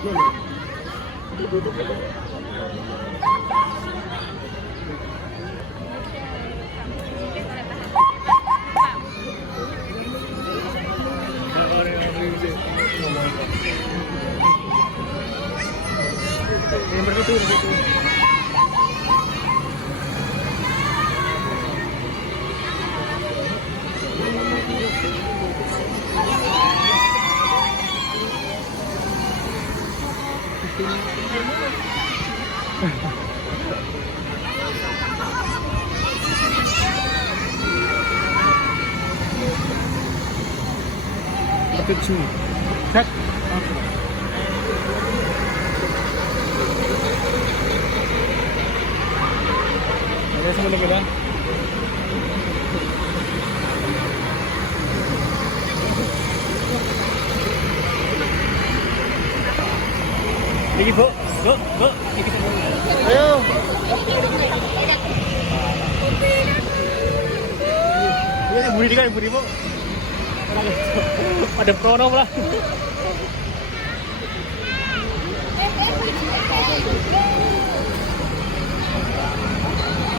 Yang begitu. Kecil. Cek. Ada semula-mula. Lagi bu, bu. Ayo. Ini budi kan, budi bu. Ada pronom lah.